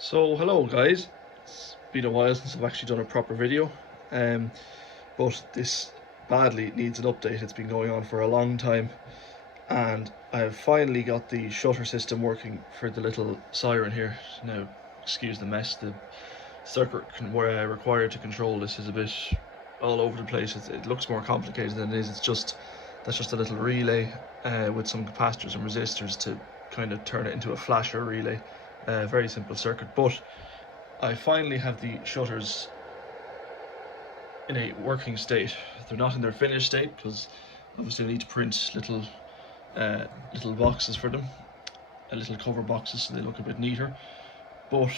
So hello guys, it's been a while since I've actually done a proper video, um, but this badly needs an update. It's been going on for a long time, and I've finally got the shutter system working for the little siren here. Now, excuse the mess, the circuit required to control this is a bit all over the place. It looks more complicated than it is. That's just a little relay with some capacitors and resistors to kind of turn it into a flasher relay. Very simple circuit, but I finally have the shutters in a working state. They're not in their finished state because obviously I need to print little boxes for them, little cover boxes, so they look a bit neater. But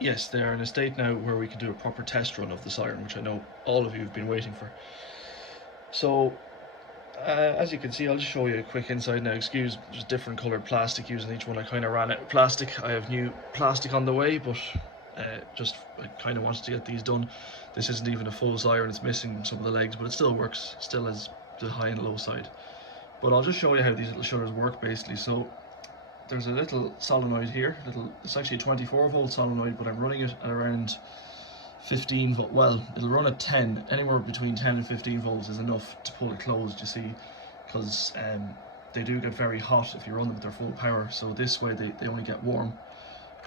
yes, they are in a state now where we can do a proper test run of the siren, which I know all of you have been waiting for. So as you can see, I'll just show you a quick inside now. Excuse, there's different coloured plastic using each one. I kind of ran out of plastic. I have new plastic on the way, but I kind of wanted to get these done. This isn't even a full siren, it's missing some of the legs, but it still works, still has the high and low side. But I'll just show you how these little shutters work basically. So there's a little solenoid here, it's actually a 24-volt solenoid, but I'm running it at around 15 volt. Well, it'll run at 10, anywhere between 10 and 15 volts is enough to pull it closed, you see, because they do get very hot if you run them at their full power. So this way they only get warm,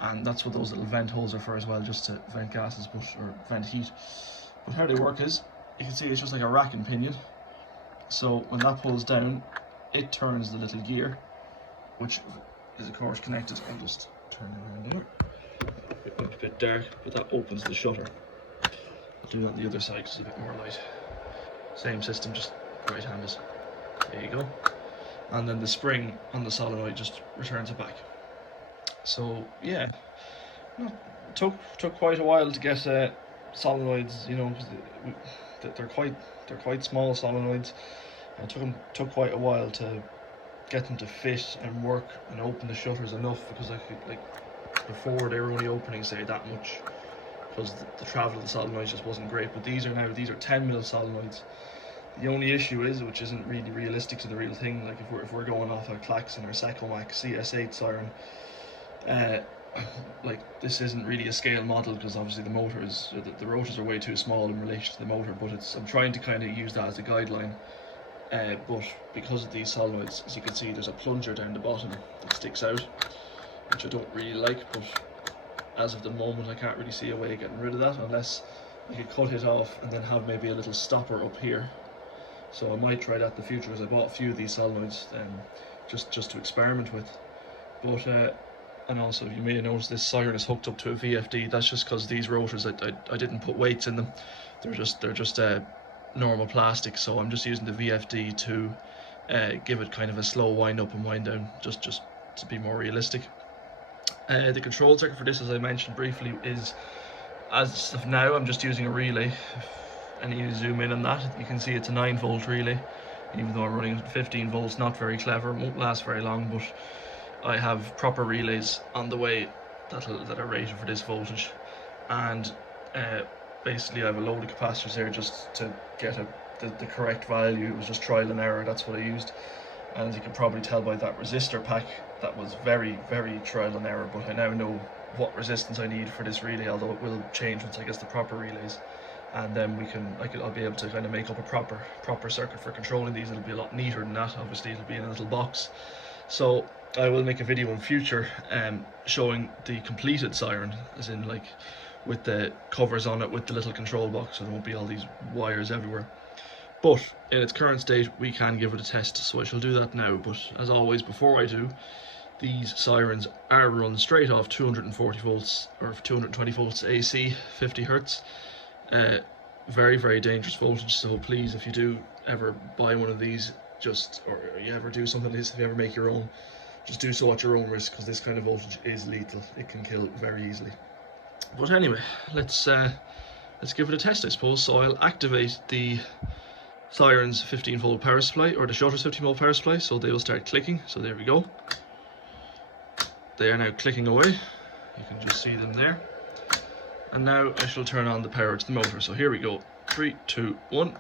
and that's what those little vent holes are for as well, just to vent gases or vent heat. But how they work is, you can see it's just like a rack and pinion. So when that pulls down, it turns the little gear, which is of course connected. I'll just turn it around there. It might be a bit dark, but that opens the shutter. I'll do that on the other side because it's a bit more light. Same system, just right-handed. There you go. And then the spring on the solenoid just returns it back. So yeah, took quite a while to get solenoids. You know, they're quite small solenoids. It took quite a while to get them to fit and work and open the shutters enough, because I could, like, before they were only opening say that much because the travel of the solenoids just wasn't great. But these are 10mm solenoids. The only issue is, which isn't really realistic to the real thing, like if we're going off a Klaxon or Secomac CS8 siren, like this isn't really a scale model, because obviously the rotors are way too small in relation to the motor. But I'm trying to kind of use that as a guideline. But because of these solenoids, as you can see, there's a plunger down the bottom that sticks out, which I don't really like, but as of the moment I can't really see a way of getting rid of that, unless I could cut it off and then have maybe a little stopper up here. So I might try that in the future, because I bought a few of these solenoids just to experiment with. But and also, you may have noticed this siren is hooked up to a VFD. That's just because these rotors, I didn't put weights in them. They're just normal plastic, so I'm just using the VFD to give it kind of a slow wind up and wind down, just to be more realistic. The control circuit for this, as I mentioned briefly, is, as of now, I'm just using a relay. And you zoom in on that, you can see it's a 9-volt relay, even though I'm running 15 volts. Not very clever, won't last very long, but I have proper relays on the way that are rated for this voltage. And basically I have a load of capacitors here just to get the correct value. It was just trial and error, that's what I used. And as you can probably tell by that resistor pack, that was very trial and error, but I now know what resistance I need for this relay, although it will change once I get the proper relays. And then I'll be able to kind of make up a proper circuit for controlling these. It'll be a lot neater than that. Obviously it'll be in a little box. So I will make a video in future showing the completed siren, as in like with the covers on it, with the little control box, so there won't be all these wires everywhere. But in its current state, we can give it a test, so I shall do that now. But as always, before I do, these sirens are run straight off 240 volts or 220 volts AC, 50 hertz. Very dangerous voltage, so please, if you do ever buy one of these, or you ever do something like this, if you ever make your own, just do so at your own risk, because this kind of voltage is lethal. It can kill very easily. But anyway, let's give it a test, I suppose. So I'll activate the siren's 15-volt power supply, or the shutter's 15-volt power supply, so they will start clicking. So there we go. They are now clicking away. You can just see them there. And now I shall turn on the power to the motor. So here we go. 3, 2, 1.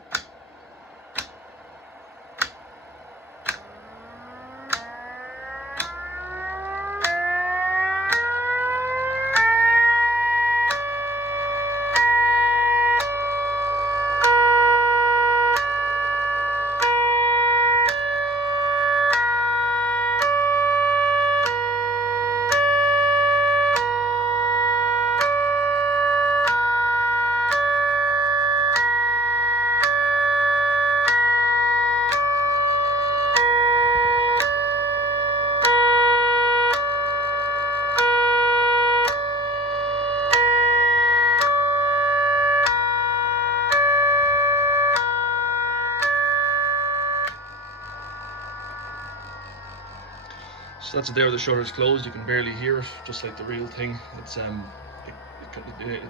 So that's it there, the shutter's closed, you can barely hear it, just like the real thing. It's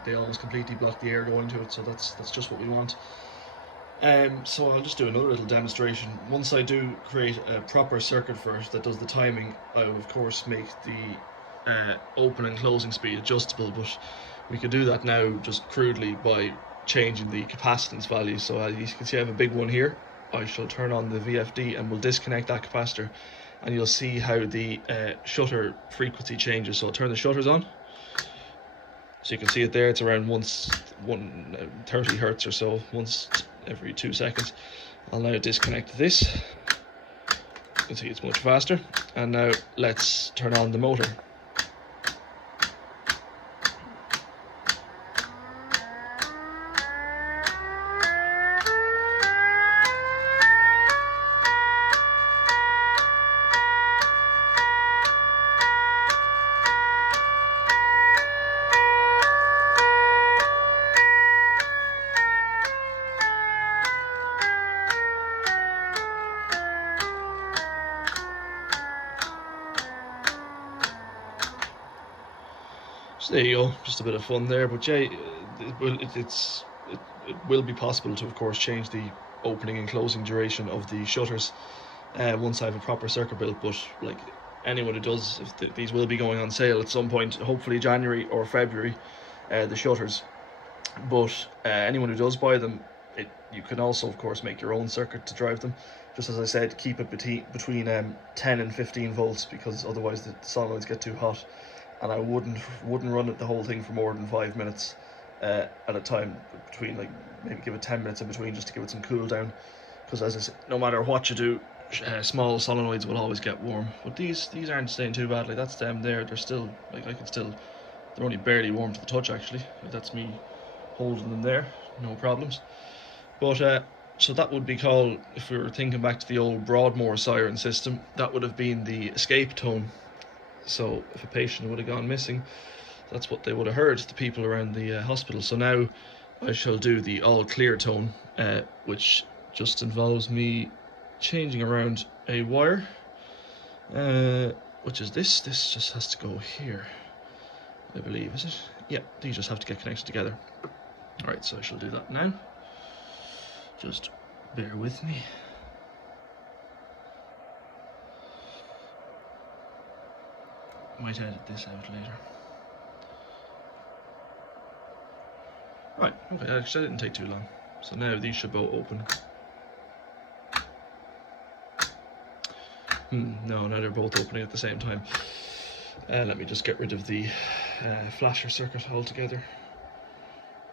they almost completely block the air going to it, so that's just what we want. So I'll just do another little demonstration. Once I do create a proper circuit for it that does the timing, I will of course make the open and closing speed adjustable, but we can do that now just crudely by changing the capacitance value. So as you can see, I have a big one here. I shall turn on the VFD and we'll disconnect that capacitor, and you'll see how the shutter frequency changes. So I'll turn the shutters on. So you can see it there, it's around 130 hertz or so, once every 2 seconds. I'll now disconnect this. You can see it's much faster. And now let's turn on the motor. So there you go, just a bit of fun there. But yeah, it will be possible to, of course, change the opening and closing duration of the shutters once I have a proper circuit built. But like anyone who does, if these will be going on sale at some point, hopefully January or February, the shutters. But anyone who does buy them, you can also, of course, make your own circuit to drive them. Just as I said, keep it between 10 and 15 volts, because otherwise the solenoids get too hot. And I wouldn't run it the whole thing for more than 5 minutes at a time. Between, like, maybe give it 10 minutes in between just to give it some cool down. Because as I said, no matter what you do, small solenoids will always get warm. But these aren't staying too badly. That's them there. They're still, like, they're only barely warm to the touch actually. That's me holding them there, no problems. But so that would be called, if we were thinking back to the old Broadmoor siren system, that would have been the escape tone. So if a patient would have gone missing, that's what they would have heard, the people around the hospital. So now I shall do the all clear tone, which just involves me changing around a wire, which is this. This just has to go here, I believe, is it? Yeah, these just have to get connected together. Alright, so I shall do that now. Just bear with me. Might edit this out later. Right, okay, actually that didn't take too long. So now these should both open. No, now they're both opening at the same time. Let me just get rid of the flasher circuit altogether.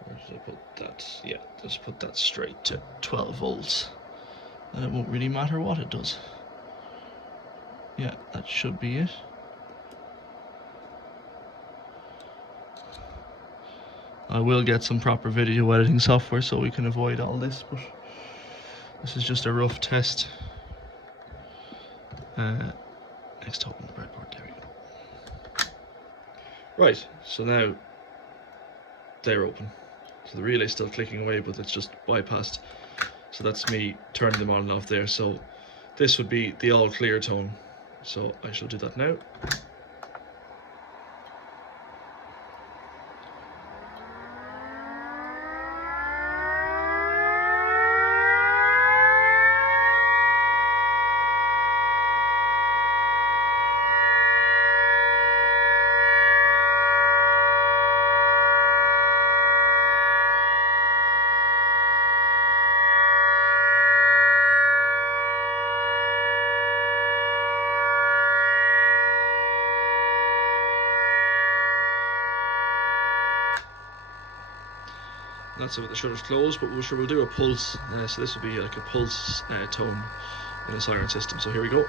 Where did I put that? Yeah, just put that straight to 12 volts. And it won't really matter what it does. Yeah, that should be it. I will get some proper video editing software so we can avoid all this, but this is just a rough test. Next to open the breadboard, there we go. Right, so now they're open. So the relay's still clicking away, but it's just bypassed. So that's me turning them on and off there. So this would be the all clear tone. So I shall do that now. That's how the shutter's closed, but we'll do a pulse. So this will be like a pulse tone in a siren system. So here we go.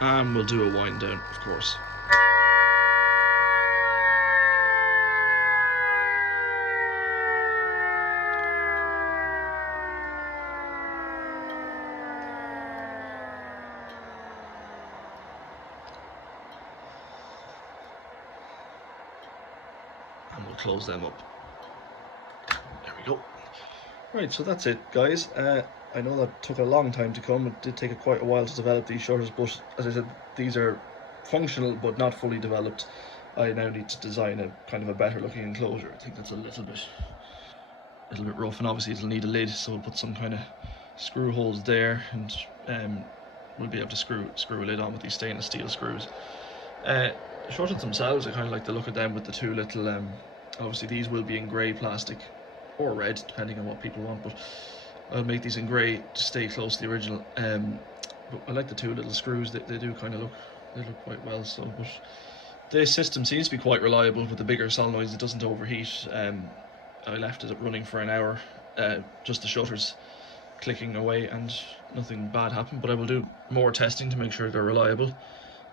And we'll do a wind down, of course. and we'll close them up. There we go. Right, so that's it, guys. I know that took a long time to come. It did take quite a while to develop these shutters, but as I said, these are functional but not fully developed. I now need to design a kind of a better looking enclosure. I think that's a little bit rough, and obviously it'll need a lid, so we'll put some kind of screw holes there, and we'll be able to screw a lid on with these stainless steel screws. The shutters themselves, I kind of like the look of them with the two little, obviously these will be in grey plastic, or red, depending on what people want, but I'll make these in grey to stay close to the original. But I like the two little screws, they do kind of look, they look quite well. So, but the system seems to be quite reliable with the bigger solenoids. It doesn't overheat. I left it running for an hour, just the shutters clicking away, and nothing bad happened. But I will do more testing to make sure they're reliable,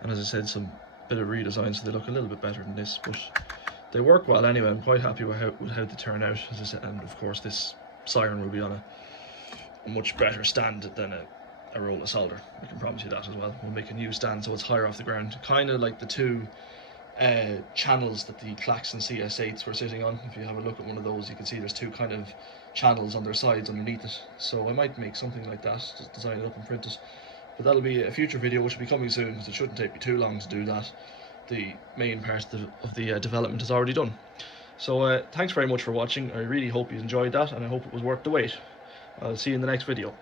and as I said, some bit of redesign so they look a little bit better than this. But they work well anyway. I'm quite happy with how they turn out, as I said, and of course this siren will be on a much better stand than a roll of solder. I can promise you that as well. We'll make a new stand so it's higher off the ground, kind of like the two channels that the Klaxon CS8s were sitting on. If you have a look at one of those, you can see there's two kind of channels on their sides underneath it. So I might make something like that, just design it up and print it. But that'll be a future video which will be coming soon, because it shouldn't take me too long to do that. The main part of the development is already done. So thanks very much for watching. I really hope you enjoyed that, and I hope it was worth the wait. I'll see you in the next video.